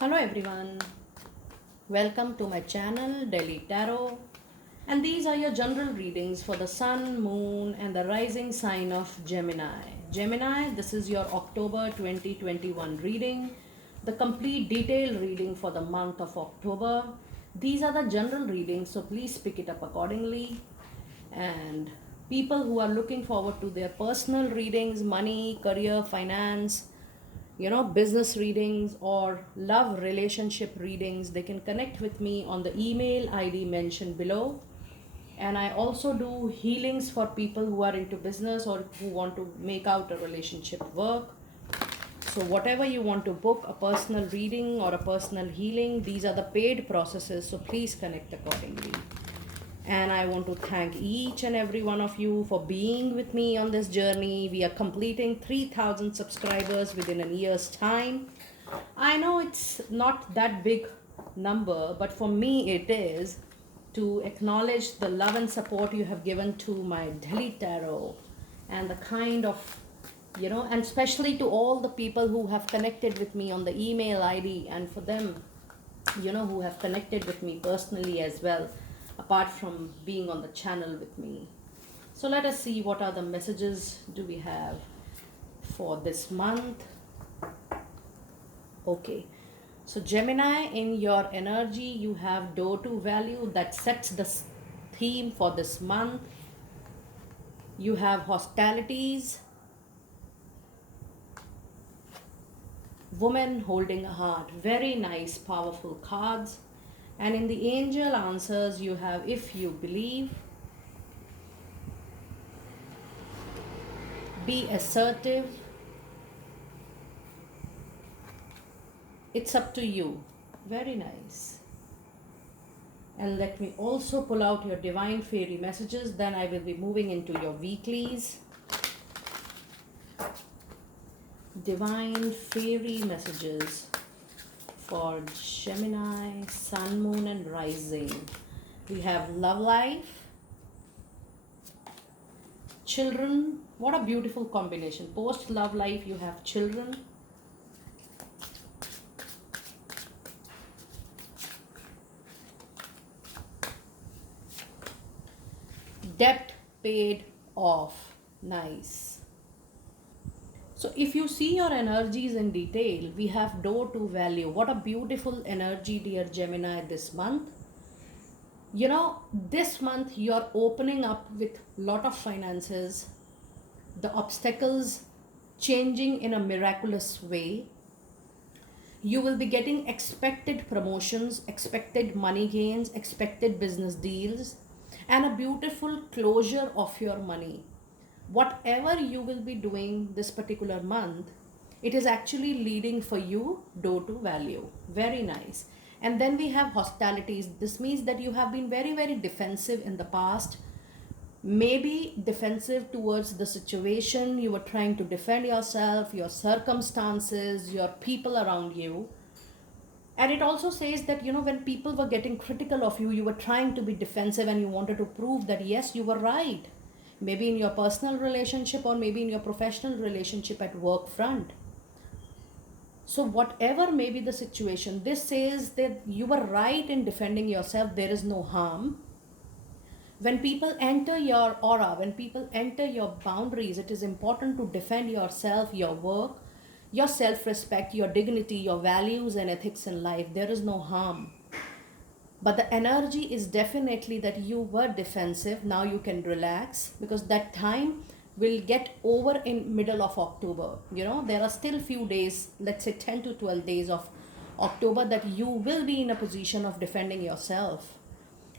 Hello everyone, welcome to my channel Delhi Tarot, and these are your general readings for the Sun, Moon and the rising sign of Gemini. Gemini, this is your October 2021 reading, the complete detailed reading for the month of October. These are the general readings, so please pick it up accordingly. And people who are looking forward to their personal readings, money, career, finance, business readings or love relationship readings, they can connect with me on the email ID mentioned below. And I also do healings for people who are into business or who want to make out a relationship work. So whatever you want to book, a personal reading or a personal healing, these are the paid processes, so please connect accordingly. And I want to thank each and every one of you for being with me on this journey. We are completing 3,000 subscribers within a year's time. I know it's not that big number, but for me it is, to acknowledge the love and support you have given to my Delhi Tarot and the kind of, and especially to all the people who have connected with me on the email ID, and for them, who have connected with me personally as well, apart from being on the channel with me. So let us see what are the messages do we have for this month. Okay, so Gemini, in your energy you have door to value that sets the theme for this month. You have hostilities, woman holding a heart, very nice powerful cards. And in the angel answers you have if you believe, be assertive, it's up to you, very nice. And let me also pull out your divine fairy messages, then I will be moving into your weeklies. Divine fairy messages for Gemini, Sun, Moon and Rising. We have love life, children. What a beautiful combination. Post love life you have children, debt paid off, nice. So if you see your energies in detail, we have door to value. What a beautiful energy, dear Gemini, this month. This month you're opening up with lot of finances, the obstacles changing in a miraculous way. You will be getting expected promotions, expected money gains, expected business deals, and a beautiful closure of your money. Whatever you will be doing this particular month, it is actually leading for you door to value, very nice. And then we have hostilities. This means that you have been very, very defensive in the past, maybe defensive towards the situation. You were trying to defend yourself, your circumstances, your people around you. And it also says that, when people were getting critical of you, you were trying to be defensive and you wanted to prove that yes, you were right. Maybe in your personal relationship or maybe in your professional relationship at work front. So whatever may be the situation, this says that you were right in defending yourself. There is no harm. When people enter your aura, when people enter your boundaries, it is important to defend yourself, your work, your self-respect, your dignity, your values and ethics in life. There is no harm. But the energy is definitely that you were defensive. Now you can relax, because that time will get over in middle of October. There are still few days, let's say 10 to 12 days of October, that you will be in a position of defending yourself.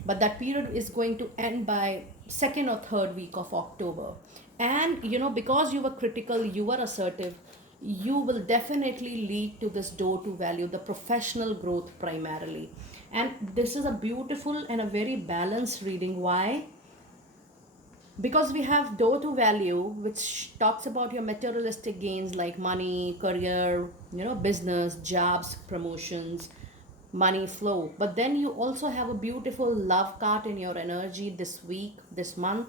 But that period is going to end by second or third week of October. And because you were critical, you were assertive, you will definitely lead to this door to value, the professional growth primarily. And this is a beautiful and a very balanced reading. Why? Because we have door to value, which talks about your materialistic gains like money, career, business, jobs, promotions, money flow. But then you also have a beautiful love card in your energy this week, this month.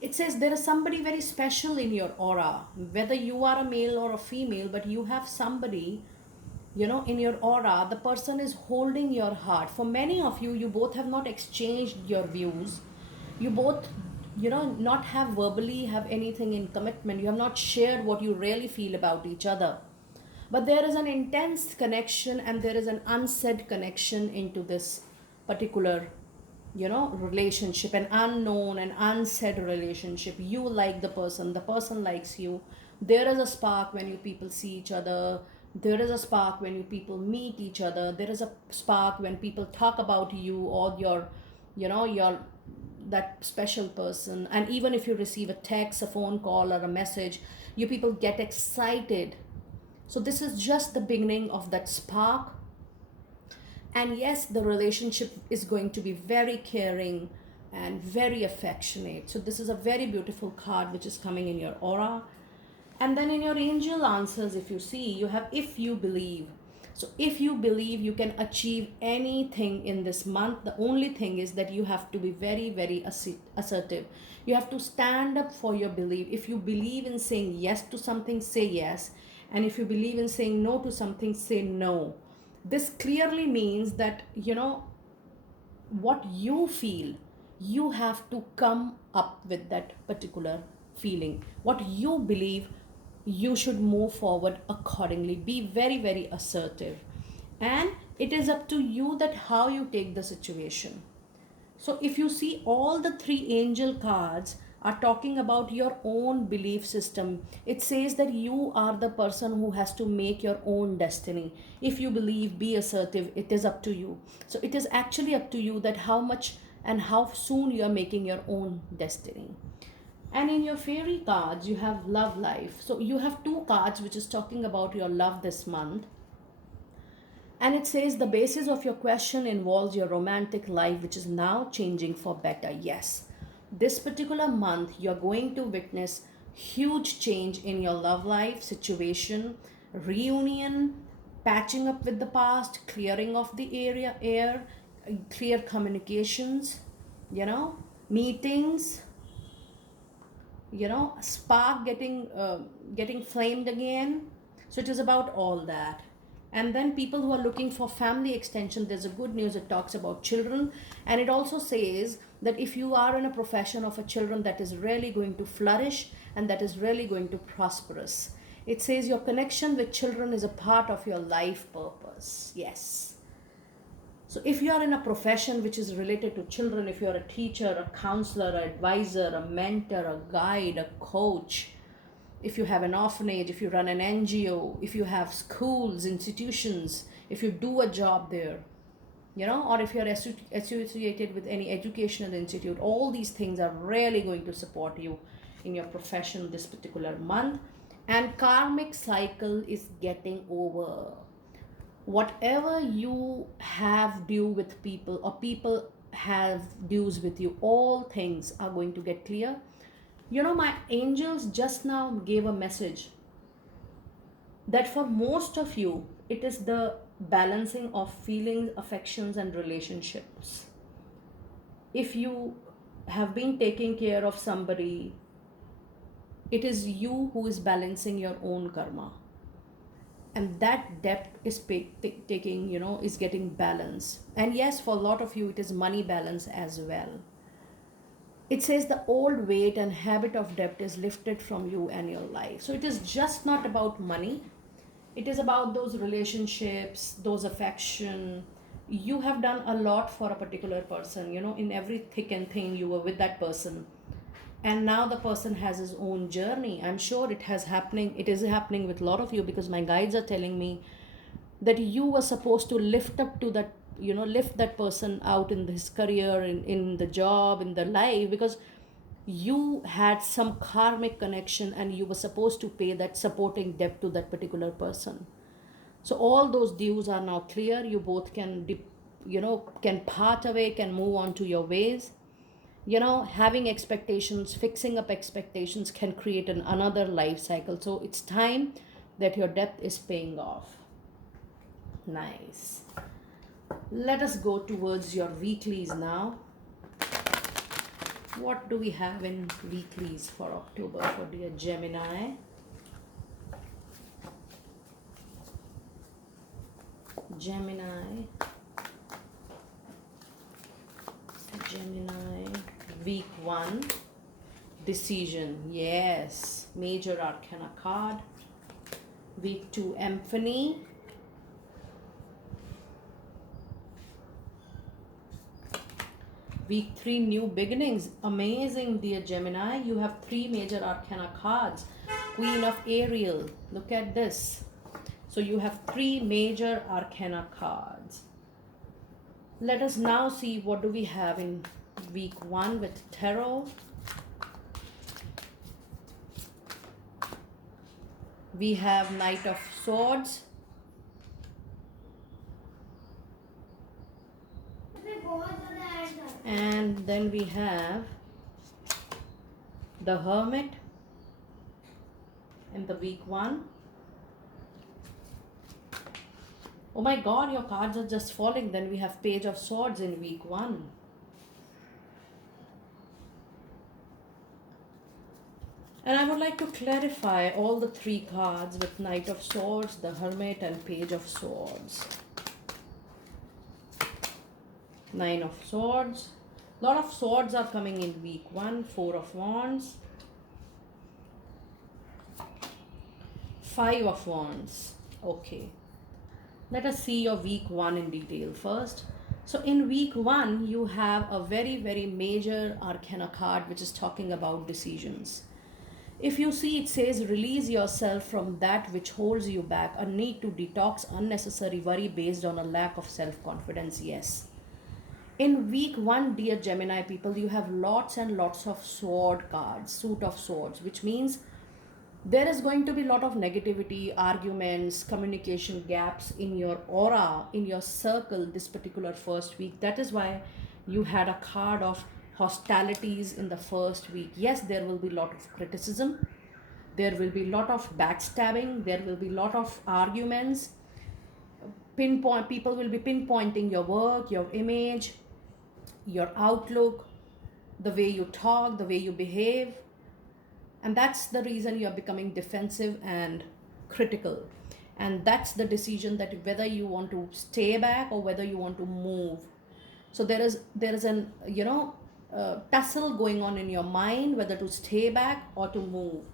It says there is somebody very special in your aura, whether you are a male or a female, but you have somebody in your aura, the person is holding your heart. For many of you, you both have not exchanged your views. You both, not have verbally have anything in commitment. You have not shared what you really feel about each other. But there is an intense connection and there is an unsaid connection into this particular, relationship, an unknown and unsaid relationship. You like the person likes you. There is a spark when you people see each other. There is a spark when you people meet each other. There is a spark when people talk about you or your that special person. And even if you receive a text, a phone call, or a message, you people get excited. So this is just the beginning of that spark. And yes, the relationship is going to be very caring and very affectionate. So this is a very beautiful card which is coming in your aura. And then in your angel answers, if you see, you have if you believe. So if you believe, you can achieve anything in this month. The only thing is that you have to be very, very assertive. You have to stand up for your belief. If you believe in saying yes to something, say yes. And if you believe in saying no to something, say no. This clearly means that, what you feel, you have to come up with that particular feeling. What you believe, you should move forward accordingly. Be very, very assertive. And it is up to you that how you take the situation. So if you see, all the three angel cards are talking about your own belief system. It says that you are the person who has to make your own destiny. If you believe, be assertive, it is up to you. So it is actually up to you that how much and how soon you are making your own destiny. And in your fairy cards, you have love life. So you have two cards which is talking about your love this month. And it says the basis of your question involves your romantic life, which is now changing for better. Yes, this particular month, you're going to witness huge change in your love life situation, reunion, patching up with the past, clearing of the air, clear communications, meetings, spark getting flamed again. So it is about all that. And then people who are looking for family extension, there's a good news. It talks about children. And it also says that if you are in a profession of a children, that is really going to flourish and that is really going to prosperous. It says your connection with children is a part of your life purpose. Yes. So if you are in a profession which is related to children, if you're a teacher, a counselor, an advisor, a mentor, a guide, a coach, if you have an orphanage, if you run an NGO, if you have schools, institutions, if you do a job there, or if you're associated with any educational institute, all these things are really going to support you in your profession this particular month. And karmic cycle is getting over. Whatever you have due with people or people have dues with you, all things are going to get clear. My angels just now gave a message that for most of you, it is the balancing of feelings, affections, and relationships. If you have been taking care of somebody, it is you who is balancing your own karma. And that debt is taking, is getting balanced. And yes, for a lot of you, it is money balance as well. It says the old weight and habit of debt is lifted from you and your life. So it is just not about money. It is about those relationships, those affection. You have done a lot for a particular person, in every thick and thin you were with that person. And now the person has his own journey. I'm sure it is happening with a lot of you, because my guides are telling me that you were supposed to lift up to that, lift that person out in his career, in the job, in the life, because you had some karmic connection and you were supposed to pay that supporting debt to that particular person. So all those dues are now clear. You both can part away, can move on to your ways. Having expectations, fixing up expectations can create another life cycle. So it's time that your debt is paying off. Nice. Let us go towards your weeklies now. What do we have in weeklies for October for dear Gemini? Gemini, week 1, decision. Yes, major arcana card. Week 2, Epiphany. Week 3, new beginnings. Amazing, dear Gemini. You have 3 major arcana cards. Queen of Ariel. Look at this. So you have 3 major arcana cards. Let us now see what do we have in week 1 with tarot. We have Knight of Swords. And then we have the Hermit in the week 1. Oh my God, your cards are just falling. Then we have Page of Swords in week 1. And I would like to clarify all the 3 cards with Knight of Swords, the Hermit, and Page of Swords. 9 of Swords. Lot of swords are coming in week 1. 4 of Wands. 5 of Wands. Okay. Let us see your week 1 in detail first. So in week 1, you have a very, very major arcana card which is talking about decisions. If you see, it says release yourself from that which holds you back, a need to detox unnecessary worry based on a lack of self-confidence. Yes. In week 1, dear Gemini people, you have lots and lots of sword cards, suit of swords, which means there is going to be a lot of negativity, arguments, communication gaps in your aura, in your circle this particular first week. That is why you had a card of hostilities in the first week. Yes, there will be a lot of criticism. There will be a lot of backstabbing. There will be a lot of arguments. People will be pinpointing your work, your image, your outlook, the way you talk, the way you behave. And that's the reason you're becoming defensive and critical. And that's the decision that whether you want to stay back or whether you want to move. So there is an, tussle going on in your mind, whether to stay back or to move.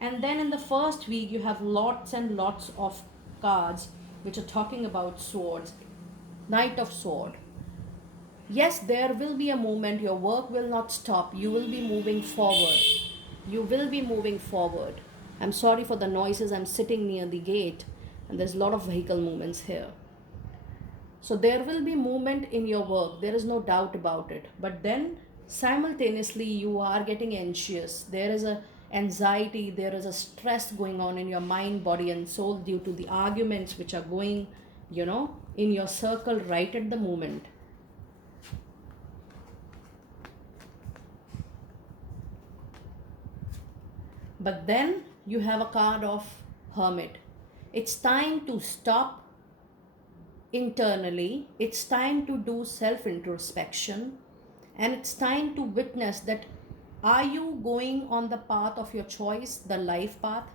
And then in the first week, you have lots and lots of cards which are talking about swords. Knight of Sword. Yes, there will be a moment, your work will not stop. You will be moving forward. You will be moving forward. I'm sorry for the noises. I'm sitting near the gate and there's a lot of vehicle movements here. So there will be movement in your work. There is no doubt about it. But then simultaneously you are getting anxious. There is a anxiety. There is a stress going on in your mind, body and soul due to the arguments which are going, in your circle right at the moment. But then you have a card of Hermit. It's time to stop internally. It's time to do self-introspection. And it's time to witness that are you going on the path of your choice, the life path?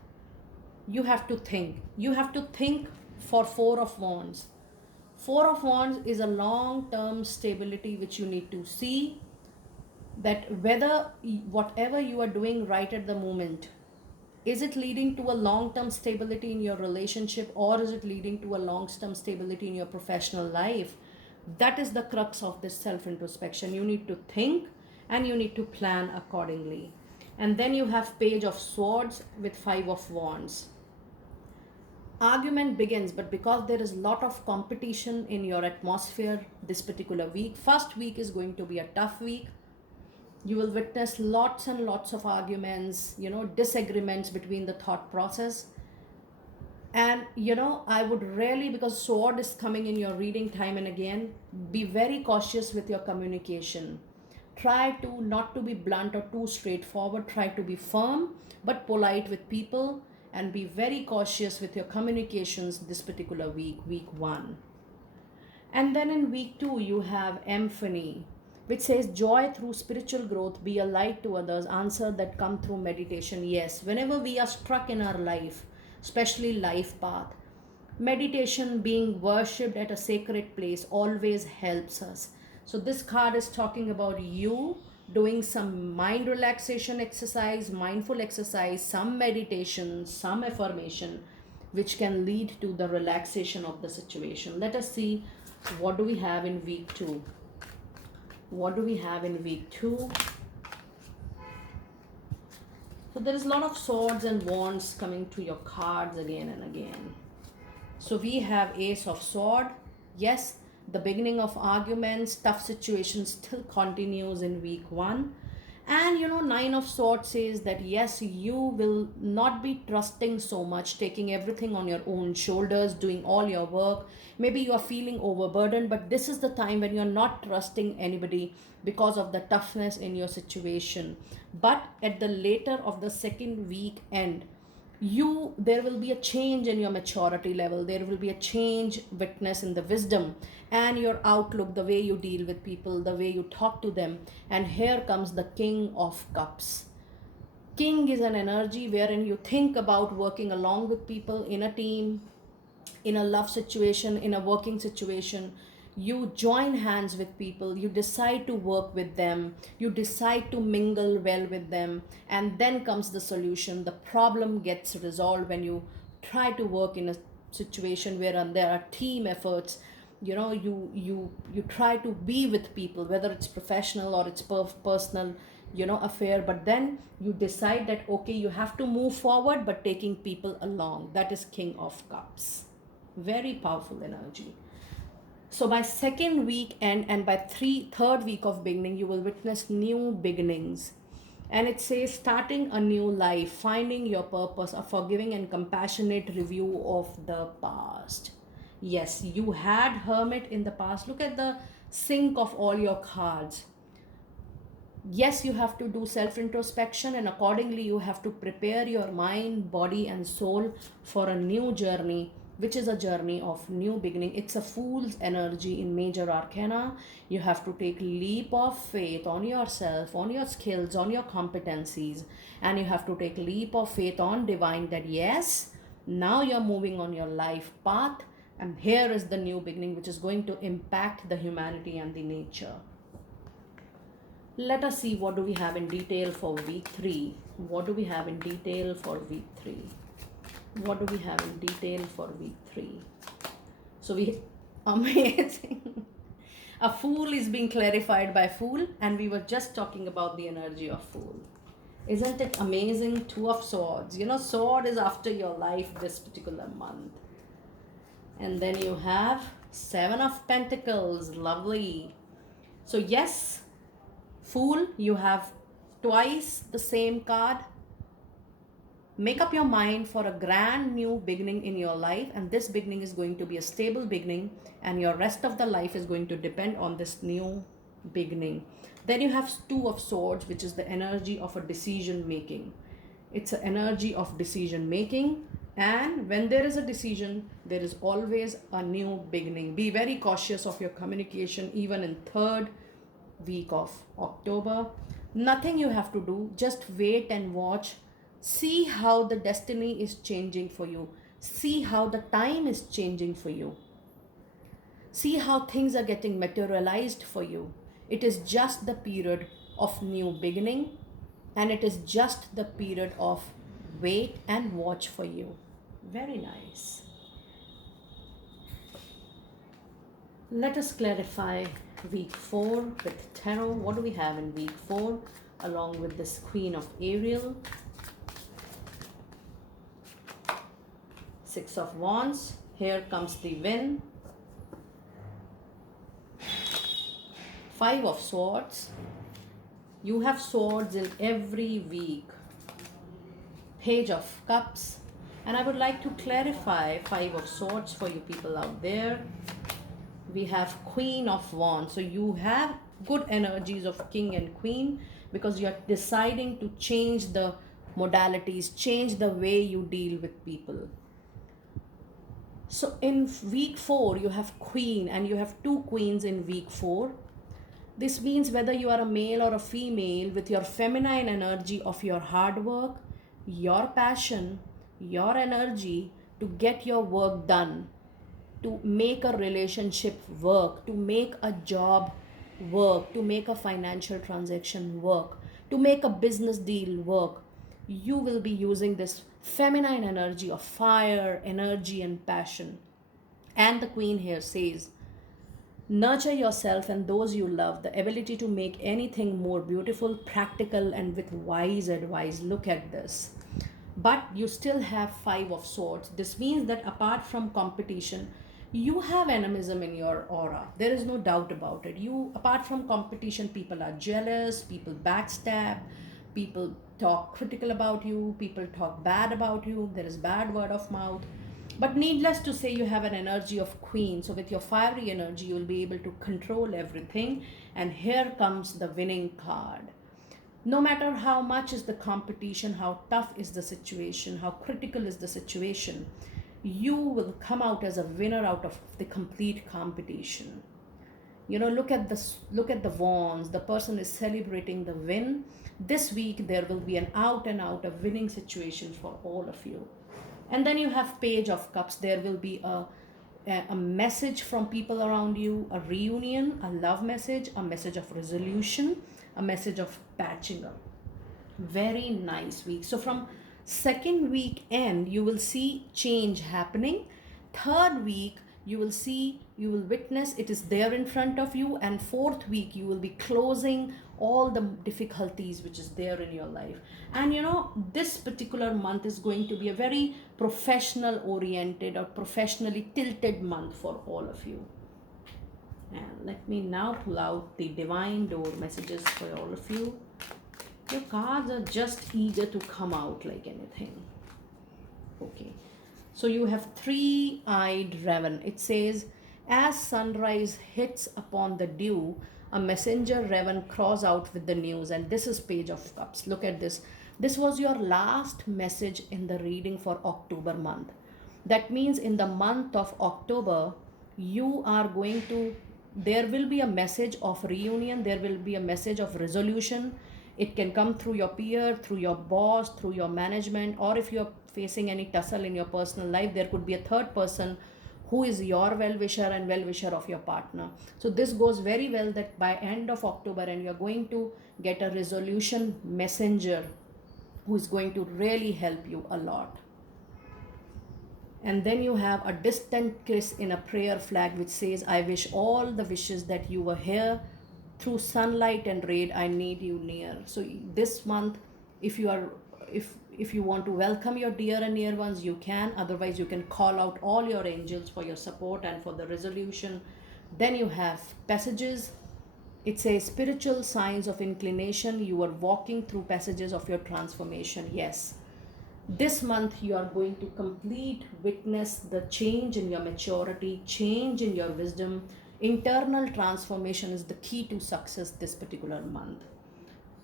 You have to think. You have to think for 4 of Wands. 4 of Wands is a long-term stability which you need to see, that whether whatever you are doing right at the moment, is it leading to a long-term stability in your relationship or is it leading to a long-term stability in your professional life? That is the crux of this self-introspection. You need to think and you need to plan accordingly. And then you have Page of Swords with 5 of Wands. Argument begins, but because there is a lot of competition in your atmosphere this particular week, first week is going to be a tough week. You will witness lots and lots of arguments, disagreements between the thought process. And, I would really, because sword is coming in your reading time and again, be very cautious with your communication. Try to not to be blunt or too straightforward. Try to be firm but polite with people and be very cautious with your communications this particular week, week 1. And then in week 2, you have Epiphany, which says joy through spiritual growth, be a light to others, answer that come through meditation. Yes, whenever we are struck in our life, especially life path, Meditation, being worshipped at a sacred place, always helps us. So this card is talking about you doing some mind relaxation exercise, mindful exercise, some meditation, some affirmation, which can lead to the relaxation of the situation. Let us see what do we have in week 2. What do we have in week 2? So there is a lot of swords and wands coming to your cards again and again. So we have Ace of Sword. Yes, the beginning of arguments, tough situations still continues in week 1. And Nine of Swords says that yes, you will not be trusting so much, taking everything on your own shoulders, doing all your work. Maybe you are feeling overburdened, but this is the time when you're not trusting anybody because of the toughness in your situation. But at the later of the second week end, there will be a change in your maturity level, there will be a change witness in the wisdom and your outlook, the way you deal with people, the way you talk to them. And here comes the King of Cups. King is an energy wherein you think about working along with people in a team, in a love situation, in a working situation. You join hands with people, you decide to work with them, you decide to mingle well with them, and then comes the solution. The problem gets resolved when you try to work in a situation where there are team efforts. You try to be with people, whether it's professional or it's personal affair, but then you decide that okay, you have to move forward, but taking people along. That is King of Cups. Very powerful energy. So by second week and by third week of beginning, you will witness new beginnings. And it says starting a new life, finding your purpose, a forgiving and compassionate review of the past. Yes, you had Hermit in the past. Look at the sync of all your cards. Yes, you have to do self introspection, and accordingly you have to prepare your mind, body and soul for a new journey, which is a journey of new beginning. It's a fool's energy in major arcana. You have to take leap of faith on yourself, on your skills, on your competencies, and you have to take leap of faith on divine, that yes, now you're moving on your life path, and here is the new beginning which is going to impact the humanity and the nature. Let us see what do we have in detail for week 3. What do we have in detail for week 3? What do we have in detail for week 3? So amazing. A fool is being clarified by Fool, and we were just talking about the energy of Fool. Isn't it amazing? Two of Swords. Sword is after your life this particular month. And then you have Seven of Pentacles. Lovely. So yes, Fool, you have twice the same card. Make up your mind for a grand new beginning in your life, and this beginning is going to be a stable beginning, and your rest of the life is going to depend on this new beginning. Then you have Two of Swords, which is the energy of a decision making. It's an energy of decision making, and when there is a decision, there is always a new beginning. Be very cautious of your communication even in third week of October. Nothing you have to do, just wait and watch. See how the destiny is changing for you. See how the time is changing for you. See how things are getting materialized for you. It is just the period of new beginning, and it is just the period of wait and watch for you. Very nice. Let us clarify week 4 with tarot. What do we have in week 4 along with this Queen of Ariel? Six of Wands. Here comes the Wind. Five of Swords. You have swords in every week. Page of Cups. And I would like to clarify Five of Swords for you people out there. We have Queen of Wands. So you have good energies of King and Queen, because you are deciding to change the modalities, change the way you deal with people. So in week 4, you have Queen, and you have two Queens in week 4. This means whether you are a male or a female, with your feminine energy of your hard work, your passion, your energy to to get your work done, to make a relationship work, to make a job work, to make a financial transaction work, to make a business deal work, you will be using this feminine energy of fire, energy, and passion. And the Queen here says, nurture yourself and those you love, the ability to make anything more beautiful, practical, and with wise advice. Look at this. But you still have Five of Swords. This means that apart from competition, you have animism in your aura. There is no doubt about it. You, apart from competition, people are jealous, people backstab, people talk critical about you, people talk bad about you, there is bad word of mouth. But needless to say, you have an energy of Queen. So with your fiery energy, you will be able to control everything. And here comes the winning card. No matter how much is the competition, how tough is the situation, how critical is the situation, you will come out as a winner out of the complete competition. You know, look at the wands. The person is celebrating the win. This week there will be an out and out, a winning situation for all of you. And then you have Page of Cups. There will be a message from people around you, a reunion, a love message, a message of resolution, a message of patching up. Very nice week. So from second week end, you will see change happening. Third week, you will witness it is there in front of you. And fourth week, you will be closing all the difficulties which is there in your life. And you know, this particular month is going to be a very professional oriented or professionally tilted month for all of you. And let me now pull out the divine door messages for all of you. Your cards are just eager to come out like anything. Okay. So you have Three-Eyed Raven. It says, as sunrise hits upon the dew, a messenger raven crawls out with the news. And this is Page of Cups. Look at this. This was your last message in the reading for October month. That means in the month of October, there will be a message of reunion. There will be a message of resolution. It can come through your peer, through your boss, through your management, or if you're facing any tussle in your personal life, there could be a third person who is your well-wisher and well-wisher of your partner. So this goes very well that by end of October, and you're going to get a resolution messenger who is going to really help you a lot. And then you have a distant kiss in a prayer flag which says, I wish all the wishes that you were here. Through sunlight and rain, I need you near. So this month, if you want to welcome your dear and near ones, you can. Otherwise, you can call out all your angels for your support and for the resolution. Then you have passages. It says spiritual signs of inclination. You are walking through passages of your transformation. Yes. This month, you are going to witness the change in your maturity, change in your wisdom. Internal transformation is the key to success this particular month.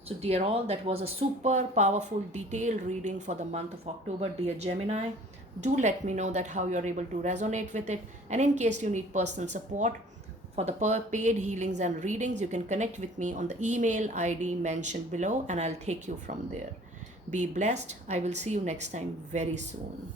So dear all, that was a super powerful detailed reading for the month of October. Dear Gemini, do let me know that how you're able to resonate with it. And in case you need personal support for the paid healings and readings, you can connect with me on the email ID mentioned below and I'll take you from there. Be blessed. I will see you next time very soon.